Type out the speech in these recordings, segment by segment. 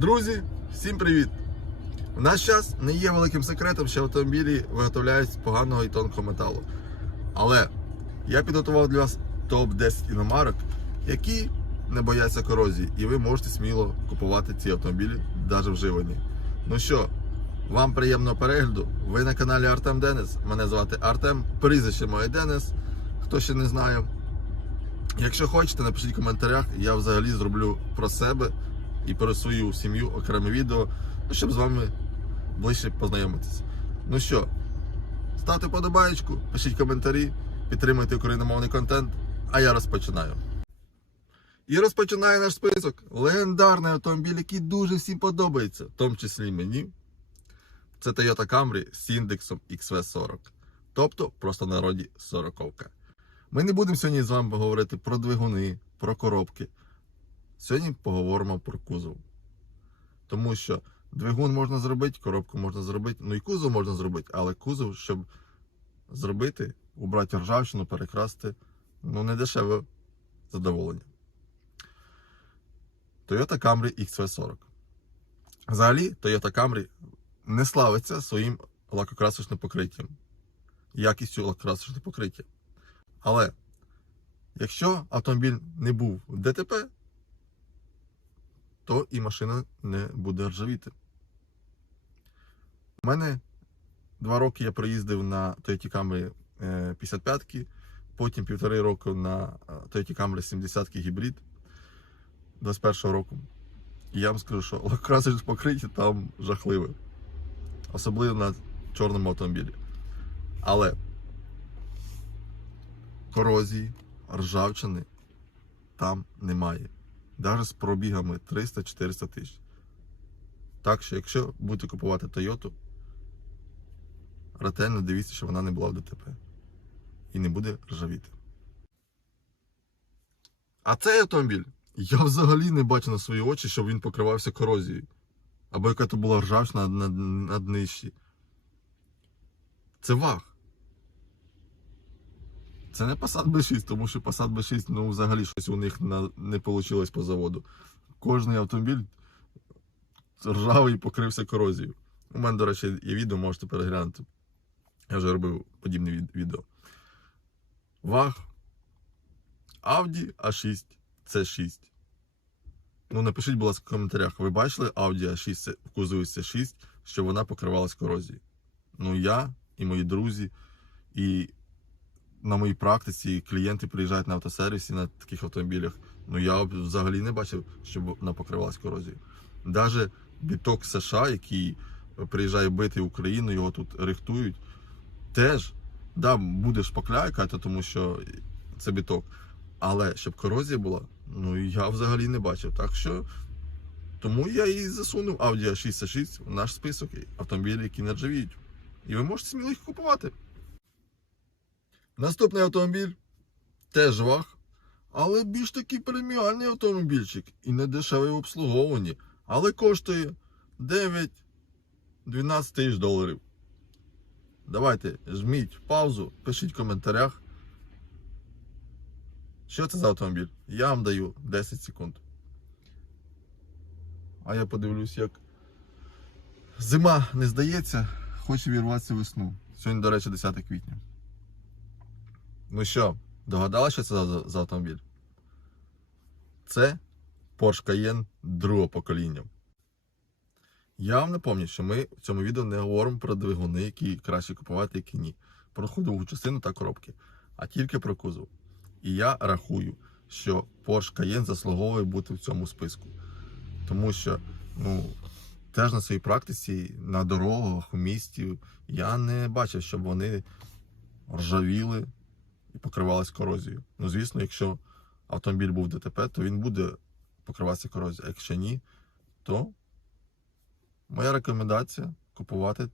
Друзі, всім привіт! У нас час не є великим секретом, що автомобілі виготовляють з поганого і тонкого металу. Але я підготував для вас топ-10 іномарок, які не бояться корозії, і ви можете сміло купувати ці автомобілі, навіть вживані. Ну що, вам приємного перегляду. Ви на каналі Артем Денис. Мене звати Артем, прізвище моє Денис. Хто ще не знає. Якщо хочете, напишіть в коментарях, я взагалі зроблю про себе і про свою сім'ю окреме відео, ну, щоб з вами ближче познайомитися. Ну що, ставте подобаєчку, пишіть коментарі, підтримуйте україномовний контент, а я розпочинаю. І розпочинає наш список. Легендарний автомобіль, який дуже всім подобається, в тому числі мені. Це Toyota Camry з індексом XV40. Тобто, просто народі 40-ка. Ми не будемо сьогодні з вами говорити про двигуни, про коробки. Сьогодні поговоримо про кузов. Тому що двигун можна зробити, коробку можна зробити, ну і кузов можна зробити, але кузов, щоб зробити, убрати ржавчину, перекрасти, ну не дешеве задоволення. Toyota Camry XV40. Взагалі, Toyota Camry не славиться своїм лакокрасочним покриттям, якістю лакокрасочного покриття. Але якщо автомобіль не був в ДТП, то і машина не буде ржавіти. У мене два роки я проїздив на Toyota Camry 55-ки, потім півтори року на е, Toyota Camry 70-ки гібрид 21-го року. І я вам скажу, що лакокрасочне покриття там жахливе. Особливо на чорному автомобілі. Але корозії, ржавчини там немає. Навіть з пробігами 300-400 тисяч. Так що, якщо будете купувати Toyota, ретельно дивіться, щоб вона не була в ДТП. І не буде ржавіти. А цей автомобіль я взагалі не бачу на свої очі, щоб він покривався корозією. Або яка то була ржавчина на, на днищі. Це ваг. Це не Passat B6, тому що Passat B6, ну взагалі щось у них на, не вийшло по заводу. Кожний автомобіль ржавий покрився корозією. У мене, до речі, є відео, можете переглянути. Я вже робив подібне відео. Ваг. Audi A6 C6. Ну, напишіть, будь ласка, в коментарях. Ви бачили Audi A6 в кузові C6, що вона покривалась корозією? Ну, я і мої друзі, і на моїй практиці клієнти приїжджають на автосервісі на таких автомобілях. Ну я взагалі не бачив, щоб вона покривалась корозією. Навіть біток США, який приїжджає бити Україну, його тут рихтують, теж да, буде шпакляйка, тому що це біток. Але щоб корозія була, ну я взагалі не бачив. Так що тому я і засунув Audi a 6 6 в наш список автомобілів, які не ржавіють. І ви можете сміло їх купувати. Наступний автомобіль теж ваг, але більш такий преміальний автомобільчик і не дешевий в обслуговуванні, але коштує 9-12 тисяч доларів. Давайте жміть паузу, пишіть в коментарях. Що це за автомобіль? Я вам даю 10 секунд. А я подивлюсь, як зима не здається, хоче вірватися весну. Сьогодні, до речі, 10 квітня. Ну що, догадали, що це за, за автомобіль? Це Porsche Cayenne другого покоління. Я вам напомню, що ми в цьому відео не говоримо про двигуни, які краще купувати, які ні. Про ходову частину та коробки, а тільки про кузов. І я рахую, що Porsche Cayenne заслуговує бути в цьому списку. Тому що, ну, теж на своїй практиці, на дорогах, у місті, я не бачив, щоб вони ржавіли і покривалась корозією. Ну, звісно, якщо автомобіль був ДТП, то він буде покриватися корозією. А якщо ні, то моя рекомендація купувати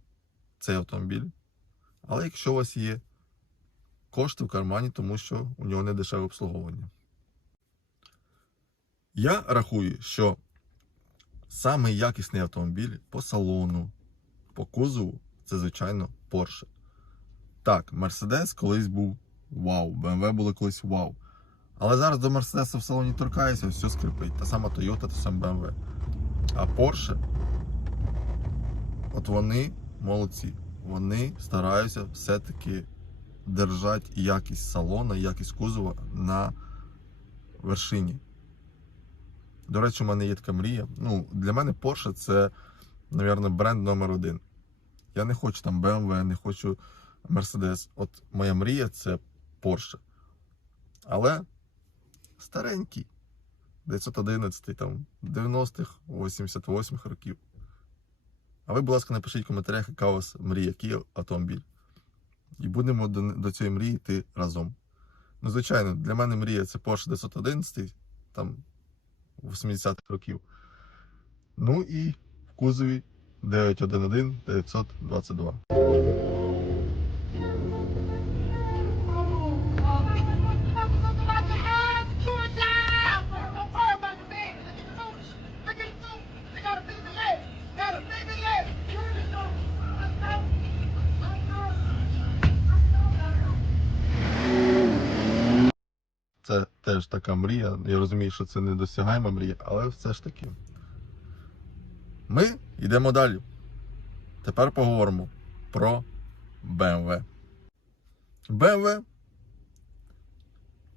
цей автомобіль. Але якщо у вас є кошти в кармані, тому що у нього не дешеве обслуговування. Я рахую, що самий якісний автомобіль по салону, по кузову це, звичайно, Porsche. Так, Mercedes колись був вау, BMW було колись вау. Але зараз до Мерседеса в салоні торкається, все скрипить. Та сама Toyota, та сама BMW. А Porsche, от вони молодці. Вони стараються все-таки держати якість салона, якість кузова на вершині. До речі, у мене є така мрія. Ну, для мене Porsche це, мабуть, бренд номер один. Я не хочу там BMW, не хочу Mercedes. От моя мрія це Porsche. Але старенький. 911 там 90-х, 88-х років. А ви, будь ласка, напишіть в коментарях, яка у вас мрія, який автомобіль. І будемо до, до цієї мрії йти разом. Ну, звичайно, для мене мрія це Porsche 911, там 80-х років. Ну і в кузові 911 922. Це теж така мрія. Я розумію, що це недосягаема мрія, але все ж таки. Ми йдемо далі. Тепер поговоримо про BMW. BMW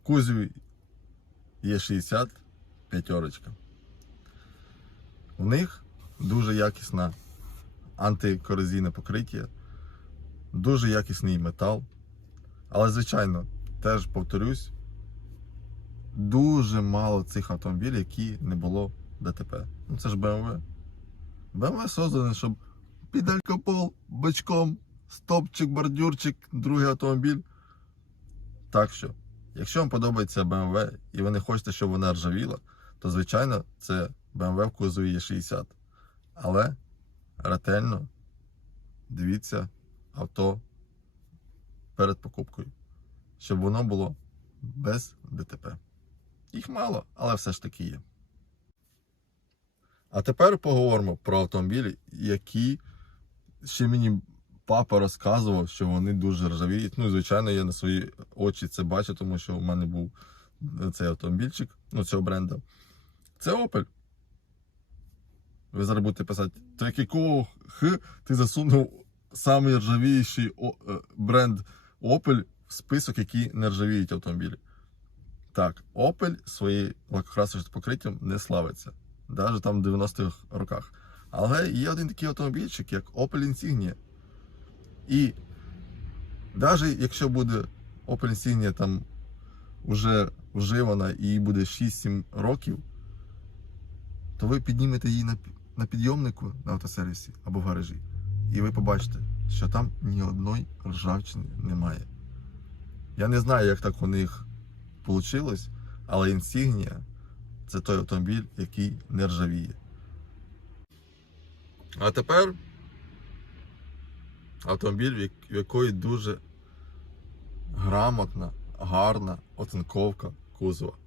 кузові є 60 п'ятерочка. У них дуже якісне антикорозійне покриття, дуже якісний метал. Але, звичайно, теж повторюсь, дуже мало цих автомобілів, які не було ДТП. Ну це ж BMW. BMW созданий, щоб під бочком, стопчик, бордюрчик, другий автомобіль. Так що, якщо вам подобається BMW і ви не хочете, щоб вона ржавіла, то звичайно це BMW в кузові є 60. Але ретельно дивіться авто перед покупкою, щоб воно було без ДТП. Їх мало, але все ж таки є. А тепер поговоримо про автомобілі, які ще мені папа розказував, що вони дуже ржавіють. Ну, звичайно, я на свої очі це бачу, тому що у мене був цей автомобільчик, ну, цього бренда. Це Opel. Ви зараз будете писати, так якого х ти засунув о- е, бренд Opel в список, які не ржавіють автомобілі. Так, Opel своєю лакокрасочним покриттям не славиться. Навіть там в 90-х роках. Але є один такий автомобільчик, як Opel Insignia. І навіть якщо буде Opel Insignia там вже вживана і буде 6-7 років, то ви піднімете її на, на підйомнику на автосервісі або в гаражі. І ви побачите, що там ні одної ржавчини немає. Я не знаю, як так у них вийшло, але Insignia це той автомобіль, який не ржавіє. А тепер автомобіль, в якої дуже грамотна, гарна оцинковка кузова.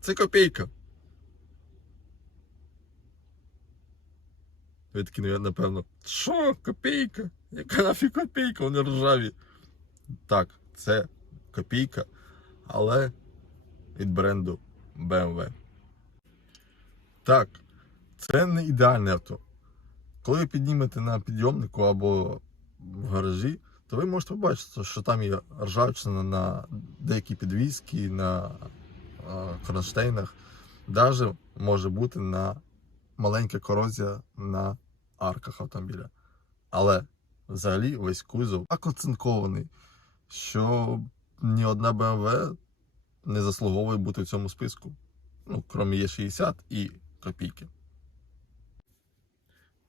Це копійка. Ви такі, ну, напевно, що, копійка? Яка нафіг копійка? Вони ржаві. Так, це копійка, але від бренду BMW. Так, це не ідеальне авто. Коли ви піднімете на підйомнику або в гаражі, то ви можете побачити, що там є ржавчина на деякі підвіски, на кронштейнах. Навіть може бути на маленька корозія на арках автомобіля. Але взагалі весь кузов так оцинкований, що ні одна BMW не заслуговує бути в цьому списку. Ну, крім є 60 і копійки.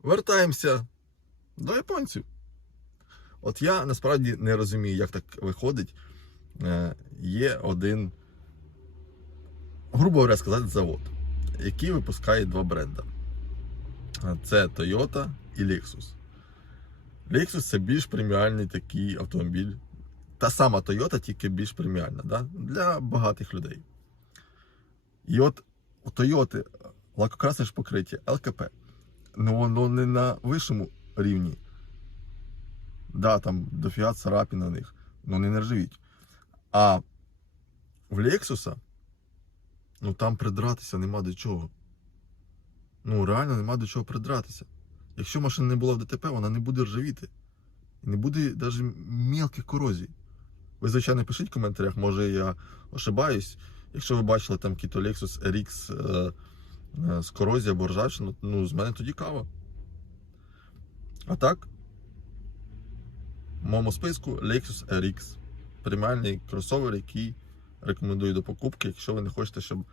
Вертаємося до японців. От я насправді не розумію, як так виходить. Е, є один, грубо говоря, сказати, завод, який випускає два бренда. Е, Це Toyota і Lexus. Lexus це більш преміальний такий автомобіль. Та сама Toyota, тільки більш преміальна да? для багатих людей. І от у Toyota лакокрасне ж покриття ЛКП. Ну воно не на вищому рівні. Да, там дофіга царапін на них, але не нержавіть. А в Lexus, ну там придратися нема до чого. Ну, реально нема до чого придратися. Якщо машина не була в ДТП, вона не буде ржавіти. І не буде навіть мілких корозій. Ви, звичайно, пишіть в коментарях, може я ошибаюсь. Якщо ви бачили там який Lexus RX е, е, з корозією або ржавчину, ну, з мене тоді кава. А так, в моєму списку Lexus RX. Преміальний кросовер, який рекомендую до покупки, якщо ви не хочете, щоб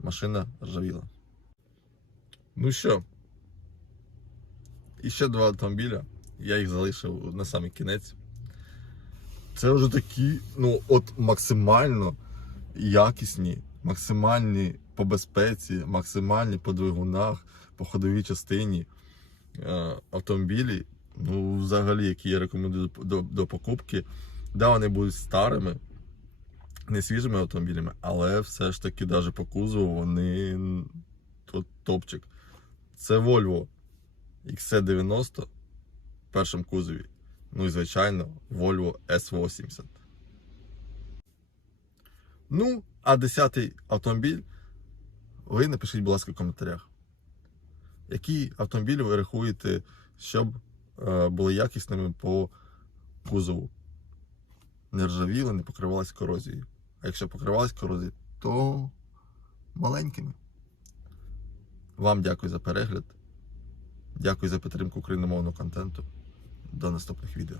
машина ржавіла. Ну що, і ще два автомобіля. Я їх залишив на самий кінець. Це вже такі, ну, от максимально якісні, максимальні по безпеці, максимальні по двигунах, по ходовій частині е, автомобілі. Ну, взагалі, які я рекомендую до, до покупки. Да, вони будуть старими, не свіжими автомобілями, але все ж таки, навіть по кузову, вони топчик. Це Volvo XC90 в першому кузові. Ну і звичайно, Volvo S80. Ну, а 10-й автомобіль ви напишіть, будь ласка, в коментарях. Які автомобілі ви рахуєте, щоб е, були якісними по кузову? Не ржавіли, не покривалися корозією. А якщо покривалися корозією, то маленькими. Вам дякую за перегляд. Дякую за підтримку україномовного контенту. До наступних відео.